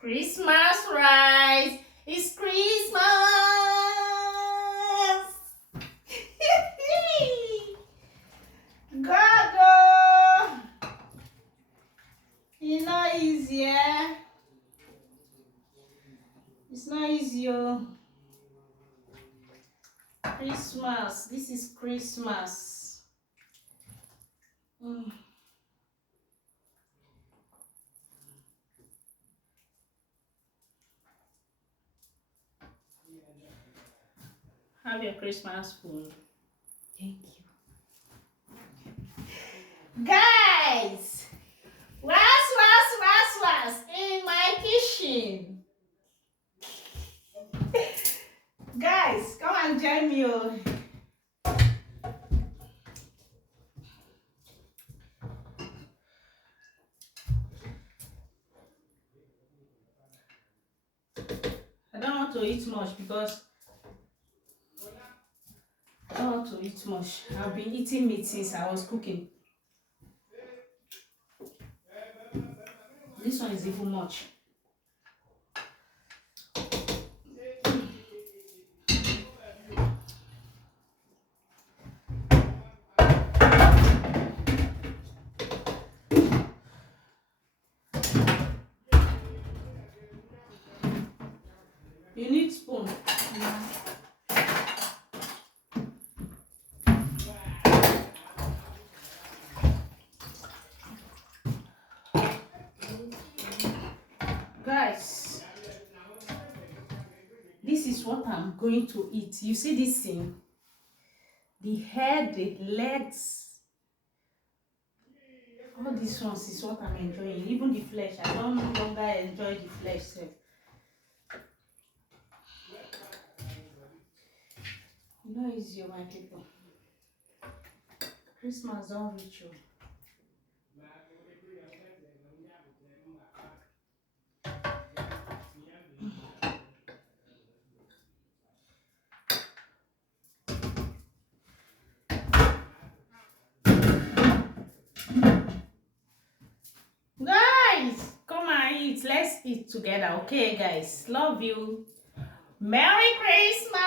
Christmas rice. It's Christmas. Gago. It's not easy, eh? It's not easy, oh. Christmas. This is Christmas. Mm. Have your Christmas food. Thank you. Guys! Was in my kitchen. Guys, come and join me. Oh. I don't want to eat much because I don't want to eat much. I've been eating meat since I was cooking. This one is even much. You need spoon. Guys, this is what I'm going to eat. You see this thing? The head, the legs, all these ones is what I'm enjoying. Even the flesh, I don't no longer enjoy the flesh. No easy, my people. Christmas don't reach you. Guys, come and eat. Let's eat together, okay, guys? Love you. Merry Christmas.